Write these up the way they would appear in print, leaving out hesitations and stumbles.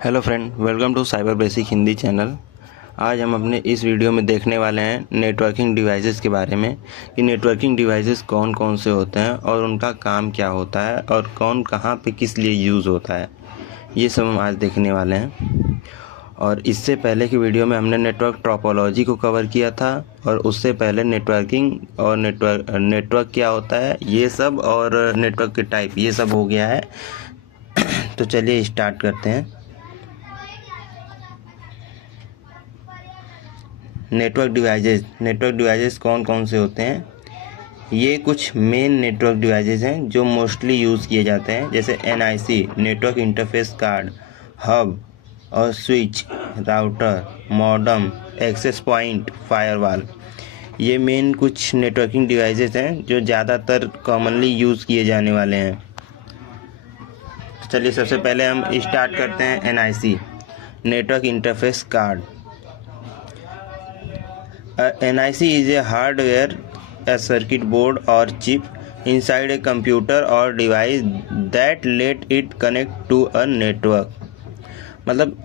Hello friend, welcome to cyber basic Hindi channel. आज हम अपने इस वीडियो में देखने वाले हैं नेटवर्किंग डिवाइसेस के बारे में कि नेटवर्किंग डिवाइसेस कौन कौन से होते हैं और उनका काम क्या होता है और कौन कहाँ पे किस लिए यूज़ होता है। ये सब हम आज देखने वाले हैं। और इससे पहले की वीडियो में हमने नेटवर्क टोपोलॉजी को कवर किया था और उससे पहले नेटवर्किंग और नेटवर्क क्या होता है ये सब और नेटवर्क के टाइप ये सब हो गया है। तो चलिए स्टार्ट करते हैं। नेटवर्क डिवाइसेस कौन कौन से होते हैं। ये कुछ मेन नेटवर्क डिवाइसेस हैं जो मोस्टली यूज़ किए जाते हैं, जैसे NIC network interface card, hub और switch, router, modem, access point, firewall. ये मेन कुछ नेटवर्किंग डिवाइसेस हैं जो ज़्यादातर कॉमनली यूज़ किए जाने वाले हैं। चलिए सबसे पहले हम स्टार्ट करते हैं NIC network interface card. NIC is a hardware, a circuit board or chip inside a computer or device that let it connect to a network। मतलब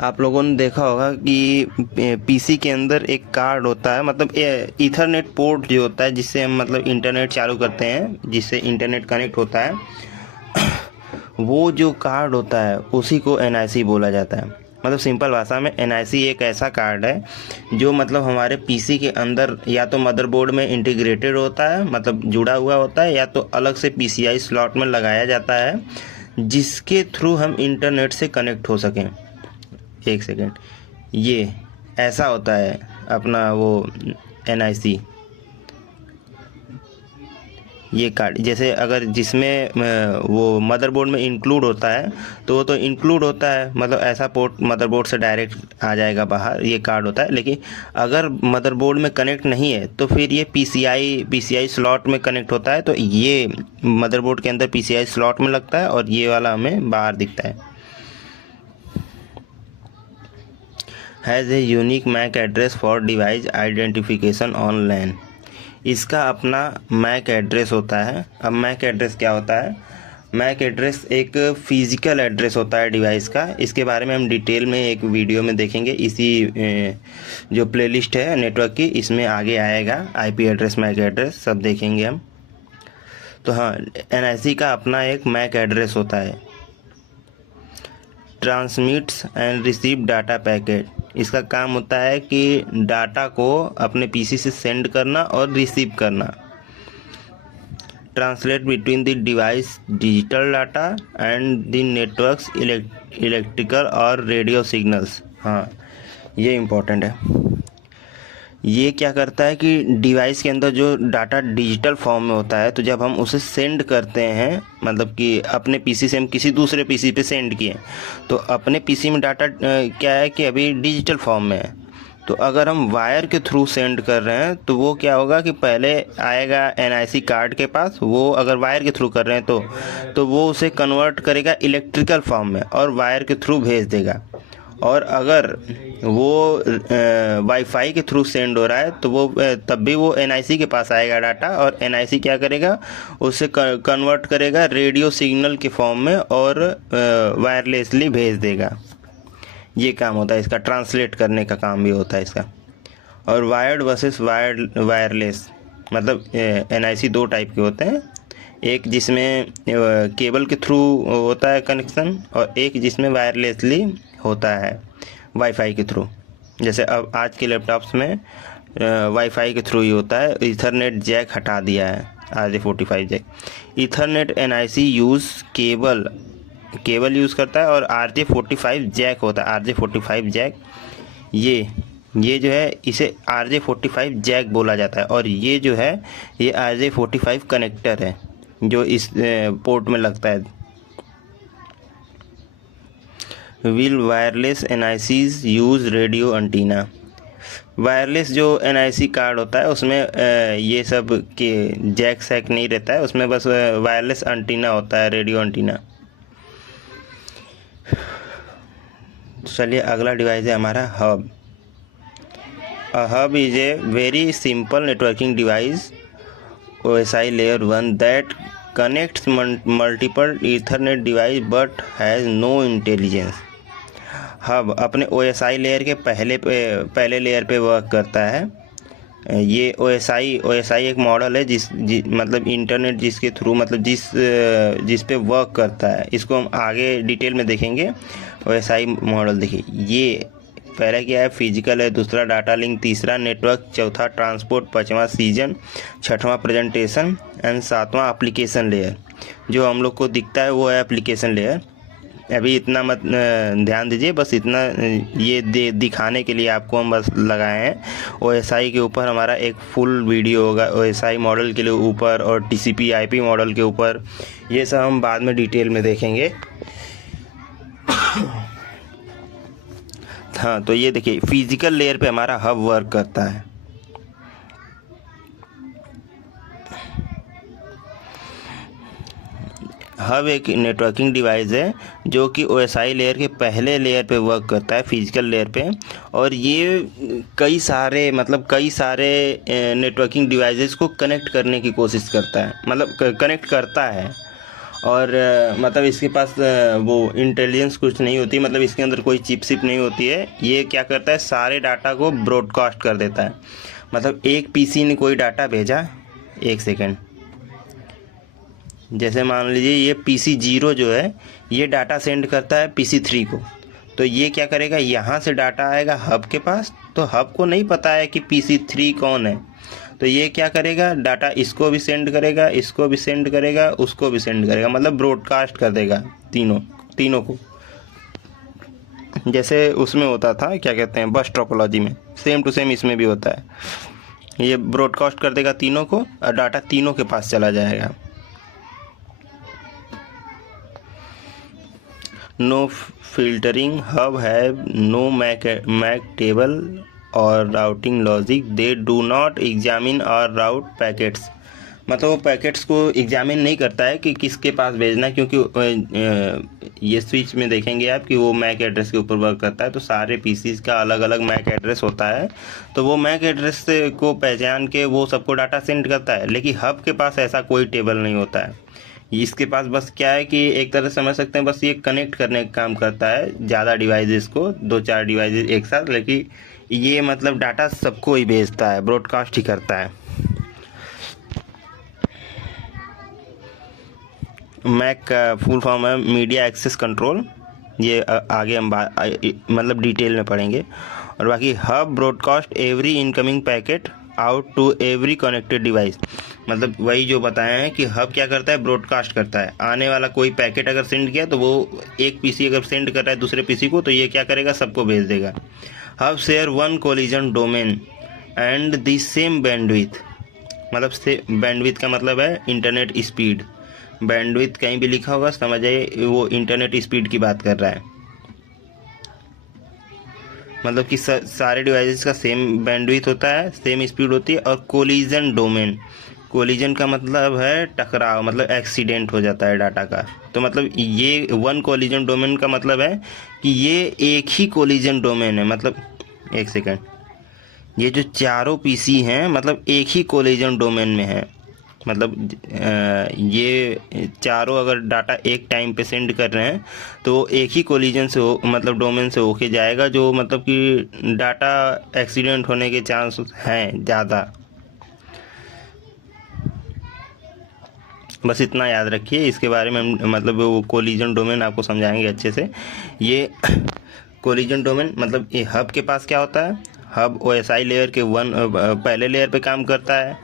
आप लोगों ने देखा होगा कि पीसी के अंदर एक कार्ड होता है, मतलब ईथरनेट पोर्ट जो होता है जिससे हम मतलब इंटरनेट चालू करते हैं, जिससे इंटरनेट कनेक्ट होता है। वो जो कार्ड होता है उसी को NIC बोला जाता है। मतलब सिंपल भाषा में NIC एक ऐसा कार्ड है जो मतलब हमारे पीसी के अंदर या तो मदरबोर्ड में इंटीग्रेटेड होता है, मतलब जुड़ा हुआ होता है, या तो अलग से PCI स्लॉट में लगाया जाता है जिसके थ्रू हम इंटरनेट से कनेक्ट हो सकें। एक सेकेंड, ये ऐसा होता है अपना वो NIC ये कार्ड। जैसे अगर जिसमें वो मदरबोर्ड में इंक्लूड होता है तो वो तो इंक्लूड होता है, मतलब ऐसा पोर्ट मदरबोर्ड से डायरेक्ट आ जाएगा बाहर, ये कार्ड होता है। लेकिन अगर मदरबोर्ड में कनेक्ट नहीं है तो फिर ये PCI स्लॉट में कनेक्ट होता है, तो ये मदरबोर्ड के अंदर PCI स्लॉट में लगता है और ये वाला हमें बाहर दिखता है। Has a unique MAC address for device identification on LAN. इसका अपना मैक एड्रेस होता है। अब मैक एड्रेस क्या होता है? मैक एड्रेस एक फ़िज़िकल एड्रेस होता है डिवाइस का। इसके बारे में हम डिटेल में एक वीडियो में देखेंगे, इसी जो प्लेलिस्ट है नेटवर्क की इसमें आगे आएगा। IP एड्रेस, मैक एड्रेस सब देखेंगे हम। तो हाँ, NIC का अपना एक मैक एड्रेस होता है। Transmits and receive data packet. इसका काम होता है कि डाटा को अपने पीसी से सेंड करना और रिसीव करना। Translate between the device digital data and the networks electrical और रेडियो सिग्नल्स। हाँ, ये इम्पोर्टेंट है। ये क्या करता है कि डिवाइस के अंदर जो डाटा डिजिटल फॉर्म में होता है, तो जब हम उसे सेंड करते हैं, मतलब कि अपने पीसी से हम किसी दूसरे पीसी पे सेंड किए, तो अपने पीसी में डाटा क्या है कि अभी डिजिटल फॉर्म में है। तो अगर हम वायर के थ्रू सेंड कर रहे हैं तो वो क्या होगा कि पहले आएगा NIC कार्ड के पास। वो अगर वायर के थ्रू कर रहे हैं तो वो उसे कन्वर्ट करेगा इलेक्ट्रिकल फॉर्म में और वायर के थ्रू भेज देगा। और अगर वो वाईफाई के थ्रू सेंड हो रहा है तो वो तब भी वो NIC के पास आएगा डाटा, और NIC क्या करेगा, उसे कन्वर्ट करेगा रेडियो सिग्नल के फॉर्म में और वायरलेसली भेज देगा। ये काम होता है इसका, ट्रांसलेट करने का काम भी होता है इसका। और वायर्ड वर्सेस वायरलेस, मतलब NIC दो टाइप के होते हैं। एक जिसमें केबल के थ्रू होता है कनेक्शन, और एक जिसमें वायरलेसली होता है वाईफाई के थ्रू। जैसे अब आज के लैपटॉप्स में वाईफाई के थ्रू ही होता है। ईथरनेट जैक हटा दिया है, RJ45 jack. Ethernet NIC use cable use करता है, और RJ45 जैक होता है, RJ45 जैक। ये जो है इसे RJ45 जैक बोला जाता है, और ये जो है ये RJ45 कनेक्टर है जो इस पोर्ट में लगता है। Will wireless NICs use radio antenna. Wireless जो NIC कार्ड होता है उसमें ये सब के जैक सैक नहीं रहता है, उसमें बस वायरलेस एंटीना होता है, रेडियो एंटीना। चलिए अगला डिवाइस है हमारा hub. A hub is a very simple networking device, OSI layer 1, that connects multiple Ethernet device but has no intelligence. Hub अपने OSI लेयर के पहले लेयर पे वर्क करता है। ये OSI एक मॉडल है मतलब इंटरनेट जिसके थ्रू मतलब जिस पे वर्क करता है। इसको हम आगे डिटेल में देखेंगे। OSI मॉडल देखिए, ये पहला क्या है, फिजिकल है, दूसरा डाटा लिंक, तीसरा नेटवर्क, चौथा ट्रांसपोर्ट, पांचवा सीजन, छठवां प्रेजेंटेशन एंड सातवां एप्लीकेशन लेयर। जो हम लोग को दिखता है वो है एप्लीकेशन लेयर। अभी इतना मत ध्यान दीजिए, बस इतना ये दिखाने के लिए आपको हम बस लगाए हैं। OSI के ऊपर हमारा एक फुल वीडियो होगा, OSI मॉडल के लिए ऊपर और TCP/IP मॉडल के ऊपर। ये सब हम बाद में डिटेल में देखेंगे। हाँ, तो ये देखिए फिजिकल लेयर पे हमारा हब वर्क करता है। हब एक नेटवर्किंग डिवाइस है जो कि OSI लेयर के पहले लेयर पे वर्क करता है, फिजिकल लेयर पे। और ये कई सारे नेटवर्किंग डिवाइसेस को कनेक्ट करने की कोशिश करता है, मतलब कनेक्ट करता है। और मतलब इसके पास वो इंटेलिजेंस कुछ नहीं होती, मतलब इसके अंदर कोई चिप नहीं होती है। ये क्या करता है, सारे डाटा को ब्रॉडकास्ट कर देता है। मतलब एक PC ने कोई डाटा भेजा, एक सेकेंड, जैसे मान लीजिए ये PC 0 जो है ये डाटा सेंड करता है PC 3 को। तो ये क्या करेगा, यहाँ से डाटा आएगा हब के पास, तो हब को नहीं पता है कि PC 3 कौन है। तो ये क्या करेगा, डाटा इसको भी सेंड करेगा, इसको भी सेंड करेगा, उसको भी सेंड करेगा, मतलब ब्रॉडकास्ट कर देगा तीनों को। जैसे उसमें होता था, क्या कहते हैं, बस टोपोलॉजी में, सेम टू सेम इसमें भी होता है। ये ब्रॉडकास्ट कर देगा तीनों को और डाटा तीनों के पास चला जाएगा। No filtering, hub have no MAC table और routing logic, they do not examine और राउट पैकेट्स। मतलब वो पैकेट्स को एग्जामिन नहीं करता है कि किसके पास भेजना, क्योंकि ये स्विच में देखेंगे आप कि वो मैक एड्रेस के ऊपर वर्क करता है। तो सारे PCs का अलग अलग मैक एड्रेस होता है, तो वो मैक एड्रेस को पहचान के वो सबको डाटा सेंड करता है। लेकिन हब के पास ऐसा कोई टेबल नहीं होता है। इसके पास बस क्या है कि एक तरह से समझ सकते हैं, बस ये कनेक्ट करने का काम करता है ज़्यादा डिवाइसेस को, 2-4 डिवाइसेस एक साथ। लेकिन ये मतलब डाटा सबको ही भेजता है, ब्रॉडकास्ट ही करता है। मैक का फुल फॉर्म है मीडिया एक्सेस कंट्रोल। ये आगे हम मतलब डिटेल में पढ़ेंगे। और बाकी hub broadcast every incoming packet out to every connected device. मतलब वही जो बताया है कि हब क्या करता है, ब्रॉडकास्ट करता है। आने वाला कोई पैकेट अगर सेंड किया तो वो एक PC अगर सेंड कर रहा है दूसरे PC को, तो ये क्या करेगा, सबको भेज देगा। Hub share one collision domain and the same bandwidth. मतलब से बैंडविड्थ का मतलब है इंटरनेट स्पीड। बैंडविड्थ कहीं भी लिखा होगा समझ जाइए वो इंटरनेट स्पीड की बात कर रहा है। मतलब कि सारे डिवाइसेस का सेम बैंडविड्थ होता है, सेम स्पीड होती है। और कोलिजन डोमेन, कोलिजन का मतलब है टकराव, मतलब एक्सीडेंट हो जाता है डाटा का। तो मतलब ये वन कोलिजन डोमेन का मतलब है कि ये एक ही कोलिजन डोमेन है। मतलब एक सेकेंड, ये जो चारों PC हैं मतलब एक ही कोलिजन डोमेन में है। मतलब ये चारों अगर डाटा एक टाइम पे सेंड कर रहे हैं तो एक ही कोलिजन से मतलब डोमेन से होके जाएगा, जो मतलब कि डाटा एक्सीडेंट होने के चांस हैं ज़्यादा। बस इतना याद रखिए इसके बारे में, मतलब वो कोलिजन डोमेन आपको समझाएंगे अच्छे से। ये कोलिजन डोमेन मतलब ये हब के पास क्या होता है, हब OSI लेयर के पहले लेयर पे काम करता है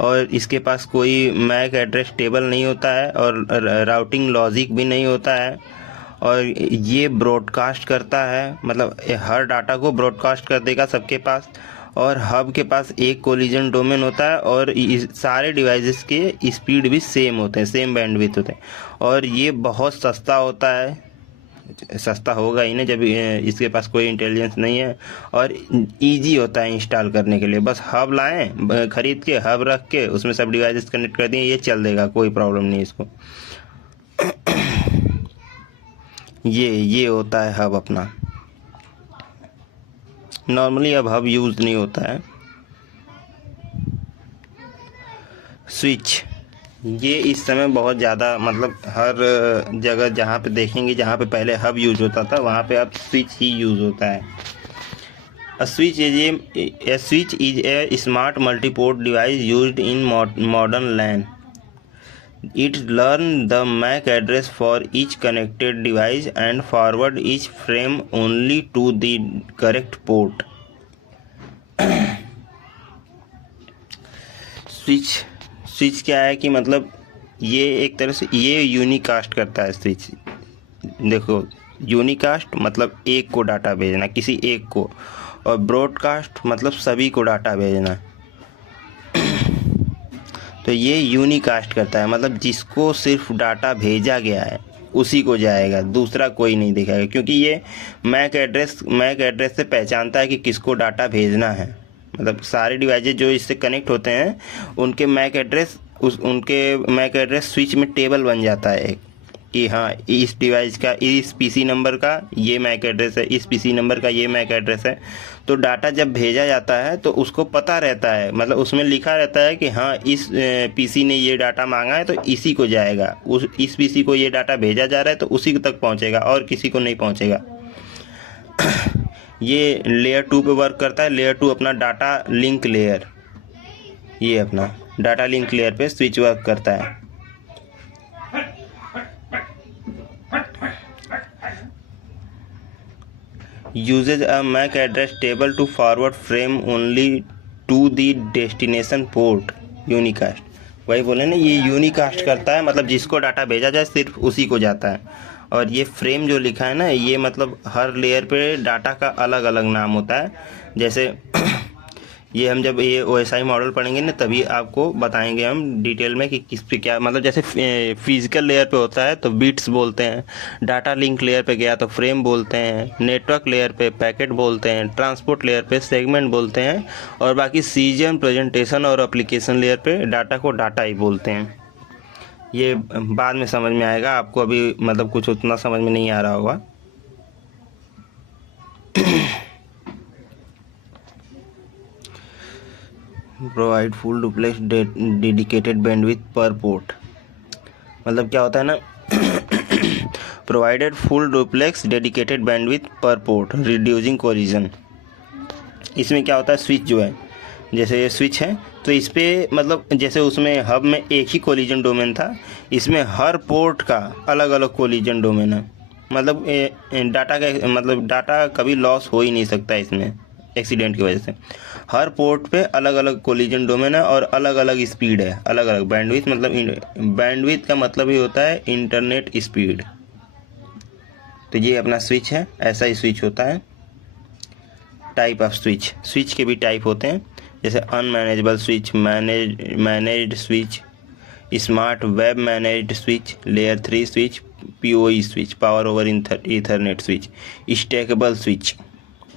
और इसके पास कोई मैक एड्रेस टेबल नहीं होता है और राउटिंग लॉजिक भी नहीं होता है। और ये ब्रॉडकास्ट करता है, मतलब हर डाटा को ब्रॉडकास्ट कर देगा सबके पास। और हब के पास एक कोलिजन डोमेन होता है और सारे डिवाइसेस के स्पीड भी सेम होते हैं, सेम बैंडविड्थ होते हैं। और ये बहुत सस्ता होता है, सस्ता होगा ही ना जब इसके पास कोई इंटेलिजेंस नहीं है। और इजी होता है इंस्टॉल करने के लिए। बस हब लाएं खरीद के, हब रख के उसमें सब डिवाइसेस कनेक्ट कर दिए, ये चल देगा, कोई प्रॉब्लम नहीं इसको। ये होता है हब अपना। नॉर्मली अब हब यूज़ नहीं होता है। स्विच, ये इस समय बहुत ज़्यादा मतलब हर जगह जहाँ पे देखेंगे, जहाँ पे पहले हब यूज होता था वहाँ पे अब स्विच ही यूज होता है। A switch is a smart multi-port device used in modern LAN. It learns the MAC address for each connected device and forward each frame only to the correct port. Switch क्या है कि मतलब ये एक तरह से ये यूनिकास्ट करता है स्विच। देखो, यूनिकास्ट मतलब एक को डाटा भेजना, किसी एक को, और ब्रॉडकास्ट मतलब सभी को डाटा भेजना। तो ये यूनिकास्ट करता है, मतलब जिसको सिर्फ डाटा भेजा गया है उसी को जाएगा, दूसरा कोई नहीं दिखाएगा, क्योंकि ये मैक एड्रेस से पहचानता है कि किसको डाटा भेजना है। मतलब सारे डिवाइसेज जो इससे कनेक्ट होते हैं उनके मैक एड्रेस स्विच में टेबल बन जाता है एक, कि हाँ इस डिवाइस का इस पीसी नंबर का ये मैक एड्रेस है, इस पीसी नंबर का ये मैक एड्रेस है। तो डाटा जब भेजा जाता है तो उसको पता रहता है, मतलब उसमें लिखा रहता है कि हाँ इस पीसी ने ये डाटा मांगा है तो इसी को जाएगा, इस पीसी को ये डाटा भेजा जा रहा है तो उसी तक पहुँचेगा और किसी को नहीं पहुँचेगा। ये लेयर 2 पे वर्क करता है। लेयर 2 अपना डाटा लिंक लेयर, ये अपना डाटा लिंक लेयर पे स्विच वर्क करता है। uses a MAC address table to forward frame only to the destination port. Unicast, वही बोले ना, ये यूनिकास्ट करता है, मतलब जिसको डाटा भेजा जाए सिर्फ उसी को जाता है। और ये फ्रेम जो लिखा है ना, ये मतलब हर लेयर पे डाटा का अलग अलग नाम होता है। जैसे ये हम जब ये OSI मॉडल पढ़ेंगे ना तभी आपको बताएंगे हम डिटेल में कि किस पे क्या, मतलब जैसे फिजिकल लेयर पे होता है तो बिट्स बोलते हैं, डाटा लिंक लेयर पे गया तो फ्रेम बोलते हैं, नेटवर्क लेयर पे पैकेट बोलते हैं, ट्रांसपोर्ट लेयर पे सेगमेंट बोलते हैं, और बाकी सीजन प्रेजेंटेशन और एप्लीकेशन लेयर पे डाटा को डाटा ही बोलते हैं। ये बाद में समझ में आएगा, आपको अभी मतलब कुछ उतना समझ में नहीं आ रहा होगा। Provide full duplex dedicated bandwidth पर पोर्ट, मतलब क्या होता है ना, provided full duplex dedicated bandwidth पर पोर्ट रिड्यूसिंग कोलिजन। इसमें क्या होता है, स्विच जो है, जैसे ये स्विच है तो इस पर मतलब जैसे उसमें हब में एक ही कोलिजन डोमेन था, इसमें हर पोर्ट का अलग अलग कोलिजन डोमेन है। मतलब डाटा का मतलब डाटा कभी लॉस हो ही नहीं सकता इसमें एक्सीडेंट की वजह से। हर पोर्ट पे अलग अलग कोलिजन डोमेन है और अलग अलग स्पीड है, अलग अलग बैंडविड्थ, मतलब बैंडविड्थ का मतलब ही होता है इंटरनेट स्पीड। तो ये अपना स्विच है, ऐसा ही स्विच होता है। टाइप ऑफ स्विच के भी टाइप होते हैं, जैसे unmanageable switch, managed switch, smart web managed switch, layer 3 switch, PoE switch, power over Ethernet switch, stackable switch,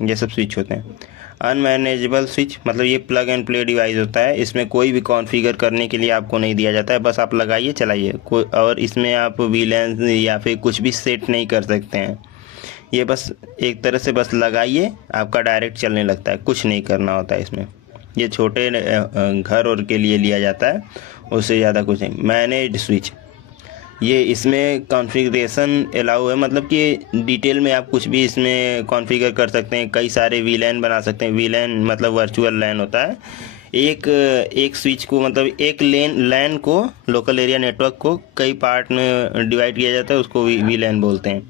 ये सब स्विच होते हैं। अनमैनेजेबल स्विच मतलब ये प्लग एंड प्ले डिवाइस होता है, इसमें कोई भी कॉन्फ़िगर करने के लिए आपको नहीं दिया जाता है, बस आप लगाइए चलाइए, कोई और इसमें आप VLAN या फिर कुछ भी सेट नहीं कर सकते हैं। ये बस एक तरह से बस लगाइए, आपका डायरेक्ट चलने लगता है, कुछ नहीं करना होता है इसमें। ये छोटे घर और के लिए लिया जाता है, उससे ज़्यादा कुछ नहीं। मैनेज्ड स्विच, ये इसमें कॉन्फ़िगरेशन अलाउ है, मतलब कि डिटेल में आप कुछ भी इसमें कॉन्फ़िगर कर सकते हैं, कई सारे VLAN बना सकते हैं। VLAN मतलब वर्चुअल लैन होता है, एक स्विच को मतलब एक लैन को, लोकल एरिया नेटवर्क को कई पार्ट में डिवाइड किया जाता है, उसको VLAN बोलते हैं।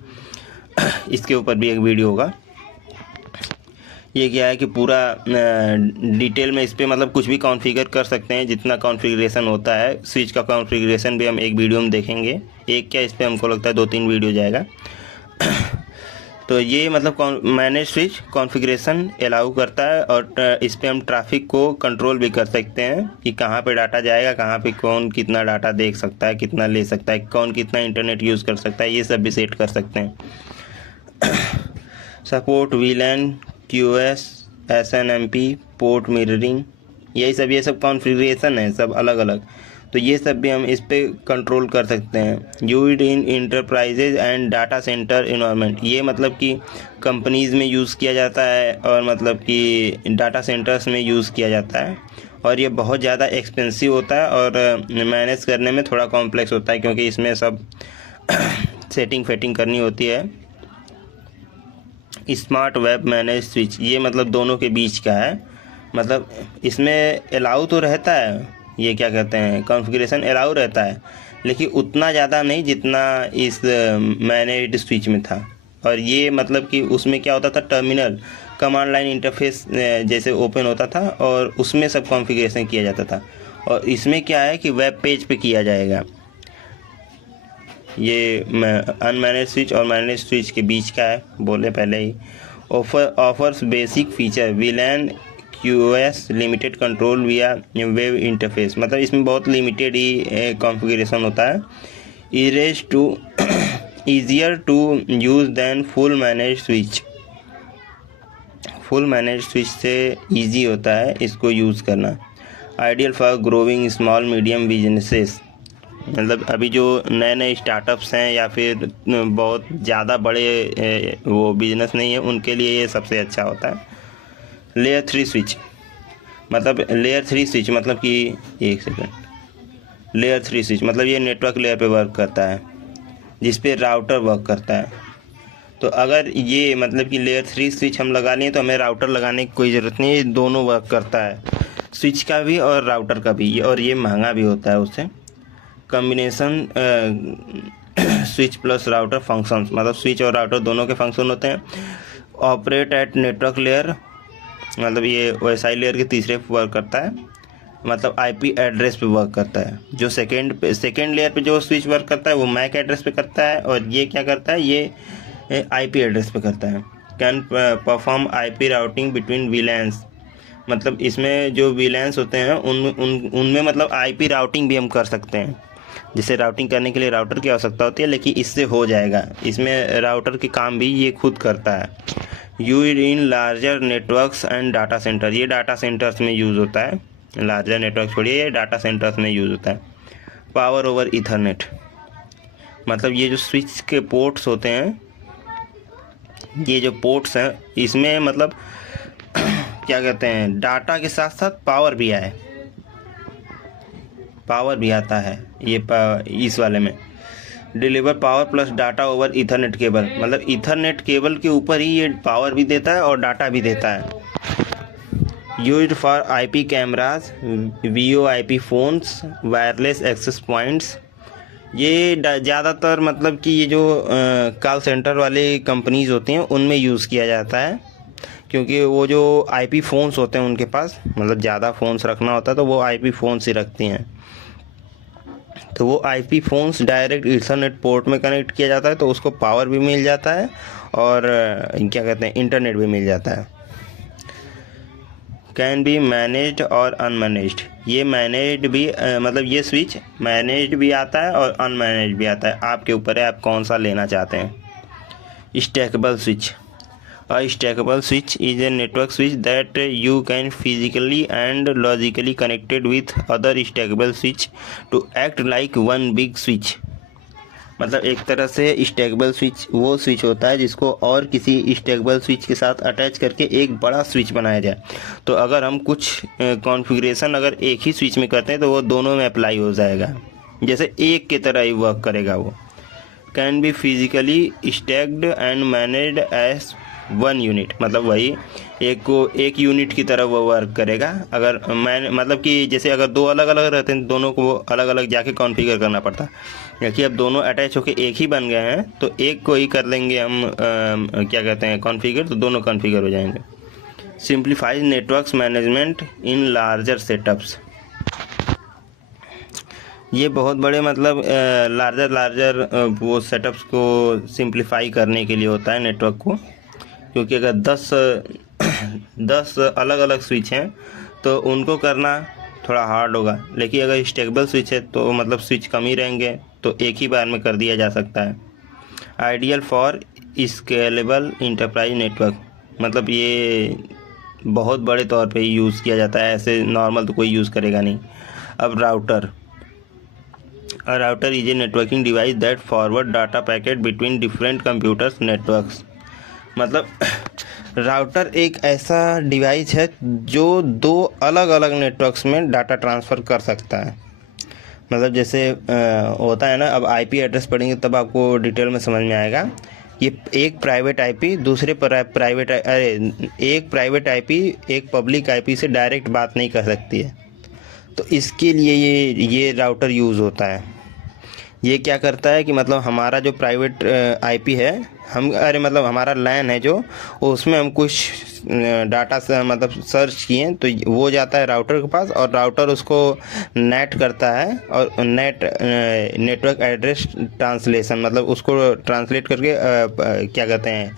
इसके ऊपर भी एक वीडियो होगा। ये क्या है कि पूरा डिटेल में इस पर मतलब कुछ भी कॉन्फ़िगर कर सकते हैं, जितना कॉन्फ़िगरेशन होता है। स्विच का कॉन्फ़िगरेशन भी हम एक वीडियो में देखेंगे, एक क्या इस पर हमको लगता है 2-3 वीडियो जाएगा। तो ये मतलब मैनेज स्विच कॉन्फ़िगरेशन अलाउ करता है, और इस पर हम ट्रैफिक को कंट्रोल भी कर सकते हैं कि कहाँ पे डाटा जाएगा, कहाँ पे कौन कितना डाटा देख सकता है, कितना ले सकता है, कौन कितना इंटरनेट यूज़ कर सकता है, ये सब भी सेट कर सकते हैं। Support VLAN, QoS, SNMP, port mirroring, यही सब ये सब कॉन्फ़िगरेशन है, सब अलग अलग। तो ये सब भी हम इस पे कंट्रोल कर सकते हैं। Used in enterprises and data centre environment, ये मतलब कि कंपनीज़ में यूज़ किया जाता है और मतलब कि डाटा सेंटर्स में यूज़ किया जाता है। और ये बहुत ज़्यादा एक्सपेंसिव होता है और मैनेज करने में थोड़ा कॉम्प्लेक्स होता है, क्योंकि इसमें सब सेटिंग फेटिंग करनी होती है। स्मार्ट वेब मैनेज स्विच, ये मतलब दोनों के बीच का है, मतलब इसमें अलाउ तो रहता है, ये क्या कहते हैं, कॉन्फ़िगरेशन अलाउ रहता है, लेकिन उतना ज़्यादा नहीं जितना इस मैनेज्ड स्विच में था। और ये मतलब कि उसमें क्या होता था, टर्मिनल कमांड लाइन इंटरफेस जैसे ओपन होता था और उसमें सब कॉन्फ़िगरेशन किया जाता था। और इसमें क्या है कि वेब पेज पे किया जाएगा। ये अनमैनेज स्विच और मैनेज स्विच के बीच का है, बोले पहले ही। Offers basic feature VLAN QoS limited control via web interface, मतलब इसमें बहुत लिमिटेड ही कॉन्फ़िगरेशन होता है। Easier to use than full manage switch, full manage switch से इजी होता है इसको यूज़ करना। Ideal for growing small medium businesses, मतलब अभी जो नए नए स्टार्टअप्स हैं या फिर बहुत ज़्यादा बड़े वो बिजनेस नहीं है, उनके लिए ये सबसे अच्छा होता है। लेयर 3 स्विच, मतलब लेयर 3 स्विच मतलब कि एक सेकंड, लेयर 3 स्विच मतलब ये नेटवर्क लेयर पे वर्क करता है, जिस पे राउटर वर्क करता है। तो अगर ये मतलब कि लेयर 3 स्विच हम लगा लें तो हमें राउटर लगाने की कोई ज़रूरत नहीं है, दोनों वर्क करता है, स्विच का भी और राउटर का भी, और ये महंगा भी होता है उससे। Combination switch plus router functions, मतलब स्विच और राउटर दोनों के फंक्शन होते हैं। ऑपरेट एट नेटवर्क लेयर, मतलब ये OSI लेयर के तीसरे पे वर्क करता है, मतलब IP एड्रेस पे वर्क करता है। जो सेकेंड लेयर पे जो स्विच वर्क करता है वो मैक एड्रेस पे करता है, और ये क्या करता है, ये IP एड्रेस पे करता है। Can perform IP routing between VLANs, मतलब इसमें जो VLANs होते हैं उनमें मतलब IP राउटिंग भी हम कर सकते हैं। जिसे राउटिंग करने के लिए राउटर की आवश्यकता होती है, लेकिन इससे हो जाएगा, इसमें राउटर के काम भी ये खुद करता है। Use in larger networks and data centre, ये डाटा सेंटर्स में यूज़ होता है, लार्जर नेटवर्क छोड़िए, ये डाटा सेंटर्स में यूज़ होता है। पावर ओवर ईथरनेट, मतलब ये जो स्विच के पोर्ट्स होते हैं, ये जो पोर्ट्स हैं इसमें मतलब क्या कहते हैं, डाटा के साथ साथ पावर भी आए, पावर भी आता है ये इस वाले में। Deliver power plus data over Ethernet cable, मतलब ईथरनेट केबल के ऊपर ही ये पावर भी देता है और डाटा भी देता है। Used for IP cameras, VoIP phones, wireless access points, ये ज़्यादातर मतलब कि ये जो कॉल सेंटर वाले कंपनीज़ होती हैं उनमें यूज़ किया जाता है, क्योंकि वो जो IP फ़ोन्स होते हैं उनके पास, मतलब ज़्यादा फ़ोन्स रखना होता है तो वो IP फ़ोन्स ही रखती हैं। तो वो IP phones direct Ethernet port में कनेक्ट किया जाता है, तो उसको पावर भी मिल जाता है और क्या कहते हैं, इंटरनेट भी मिल जाता है। कैन बी मैनेज्ड और अनमैनेज्ड, ये मैनेज्ड भी मतलब ये स्विच मैनेज्ड भी आता है और अनमैनेज्ड भी आता है, आपके ऊपर है आप कौन सा लेना चाहते हैं। Stackable switch, A stackable switch is a network switch that you can physically and logically connected with other stackable switch to act like one big switch, मतलब एक तरह से स्टैकेबल स्विच वो स्विच होता है जिसको और किसी स्टैकेबल स्विच के साथ अटैच करके एक बड़ा स्विच बनाया जाए। तो अगर हम कुछ कॉन्फ़िगरेशन अगर एक ही स्विच में करते हैं तो वो दोनों में अप्लाई हो जाएगा, जैसे एक की तरह ही वर्क करेगा वो। Can be physically stacked and managed as 1 unit, मतलब वही एक यूनिट की तरह वो वर्क करेगा। अगर मैं मतलब कि जैसे अगर दो अलग अलग रहते हैं दोनों को अलग अलग जाके कॉन्फ़िगर करना पड़ता, क्योंकि अब दोनों अटैच होके एक ही बन गए हैं तो एक को ही कर लेंगे हम क्या कहते हैं कॉन्फ़िगर, तो दोनों कॉन्फ़िगर हो जाएंगे। Simplifies networks management in larger setups, ये बहुत बड़े मतलब लार्जर वो सेटअप्स को सिंप्लीफाई करने के लिए होता है नेटवर्क को, क्योंकि अगर 10 अलग अलग स्विच हैं तो उनको करना थोड़ा हार्ड होगा, लेकिन अगर स्टेबल स्विच है तो मतलब स्विच कम ही रहेंगे तो एक ही बार में कर दिया जा सकता है। Ideal for scalable enterprise network, मतलब ये बहुत बड़े तौर पे यूज़ किया जाता है, ऐसे नॉर्मल तो कोई यूज़ करेगा नहीं। अब router is a networking device that forward data packet between different computers networks, मतलब राउटर एक ऐसा डिवाइस है जो दो अलग अलग नेटवर्क्स में डाटा ट्रांसफ़र कर सकता है। मतलब जैसे होता है ना, अब आईपी एड्रेस पढ़ेंगे तब आपको डिटेल में समझ में आएगा। ये एक प्राइवेट आईपी दूसरे प्राइवेट एक प्राइवेट आईपी एक पब्लिक आईपी से डायरेक्ट बात नहीं कर सकती है। तो इसके लिए ये राउटर यूज़ होता है। ये क्या करता है कि मतलब हमारा जो प्राइवेट आईपी है, मतलब हमारा लैन है जो, उसमें हम कुछ डाटा से मतलब सर्च किए तो वो जाता है राउटर के पास, और राउटर उसको नेट करता है, और नेटवर्क एड्रेस ट्रांसलेशन, मतलब उसको ट्रांसलेट करके क्या कहते हैं,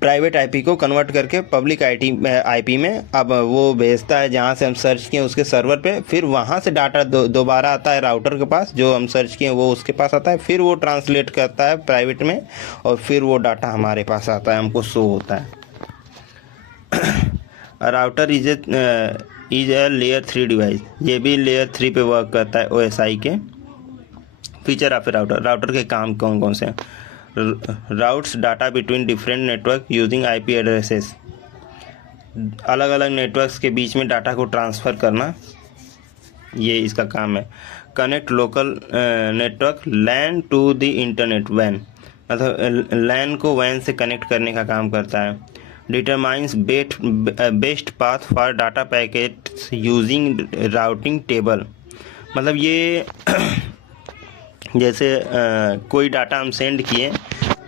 प्राइवेट आईपी को कन्वर्ट करके पब्लिक आईपी में अब वो भेजता है जहाँ से हम सर्च किए उसके सर्वर पे। फिर वहाँ से डाटा दोबारा आता है राउटर के पास, जो हम सर्च किए वो उसके पास आता है, फिर वो ट्रांसलेट करता है प्राइवेट में, और फिर वो डाटा हमारे पास आता है, हमको शो होता है। Router is a layer 3 device. ये भी लेयर 3 पे वर्क करता है OSI के। फीचर ऑफ राउटर के काम कौन कौन से हैं? Routes data between different network using IP addresses. अलग अलग नेटवर्क्स के बीच में डाटा को ट्रांसफ़र करना, ये इसका काम है। Connect local network LAN to the internet वैन, मतलब लैन को वैन से कनेक्ट करने का काम करता है। Determines best path for data packets using routing table, मतलब ये जैसे कोई डाटा हम सेंड किए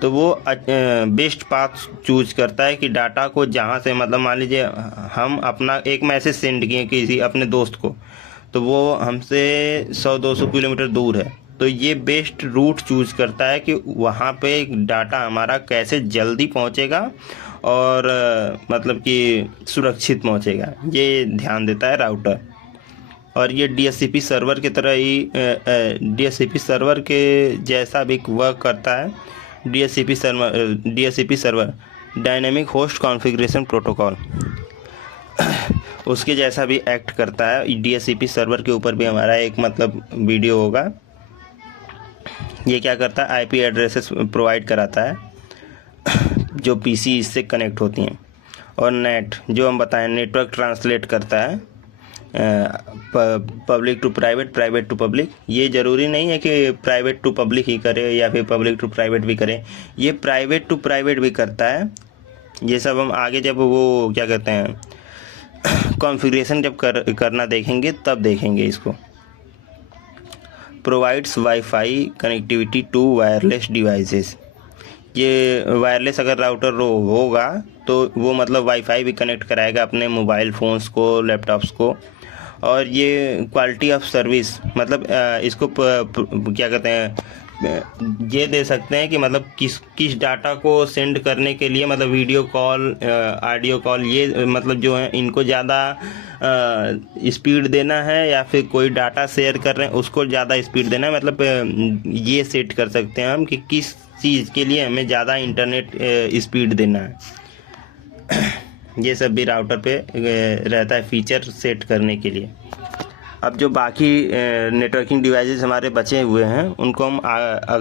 तो वो बेस्ट पाथ चूज करता है कि डाटा को जहाँ से, मतलब मान लीजिए हम अपना एक मैसेज सेंड किए किसी अपने दोस्त को, तो वो हमसे 100-200 किलोमीटर दूर है, तो ये बेस्ट रूट चूज करता है कि वहाँ पे डाटा हमारा कैसे जल्दी पहुँचेगा और मतलब कि सुरक्षित पहुँचेगा, ये ध्यान देता है राउटर। और ये DHCP सर्वर की तरह ही DHCP सर्वर के जैसा भी वर्क करता है। DHCP server dynamic host configuration protocol, उसके जैसा भी एक्ट करता है। DHCP सर्वर के ऊपर भी हमारा एक मतलब वीडियो होगा। ये क्या करता है, आईपी एड्रेसेस प्रोवाइड कराता है जो PC इससे कनेक्ट होती हैं। और नेट जो हम बताएं, नेटवर्क ट्रांसलेट करता है public to private, private to public. ये ज़रूरी नहीं है कि प्राइवेट टू पब्लिक ही करे या फिर पब्लिक टू प्राइवेट भी करे, ये प्राइवेट टू प्राइवेट भी करता है। ये सब हम आगे जब वो क्या कहते हैं कॉन्फ़िगरेशन जब करना देखेंगे तब देखेंगे इसको। Provides WiFi connectivity to wireless devices, ये वायरलेस अगर राउटर होगा तो वो मतलब वाईफाई भी कनेक्ट कराएगा अपने मोबाइल फ़ोन्स को, लैपटॉप्स को। और ये क्वालिटी ऑफ सर्विस, मतलब इसको क्या कहते हैं, ये दे सकते हैं कि मतलब किस डाटा को सेंड करने के लिए, मतलब वीडियो कॉल, ऑडियो कॉल, ये मतलब जो है इनको ज़्यादा स्पीड देना है, या फिर कोई डाटा शेयर कर रहे हैं उसको ज़्यादा स्पीड देना है। मतलब ये सेट कर सकते हैं हम कि किस चीज़ के लिए हमें ज़्यादा इंटरनेट स्पीड देना है। ये सब भी राउटर पे रहता है फीचर सेट करने के लिए। अब जो बाकी नेटवर्किंग डिवाइसेस हमारे बचे हुए हैं उनको हम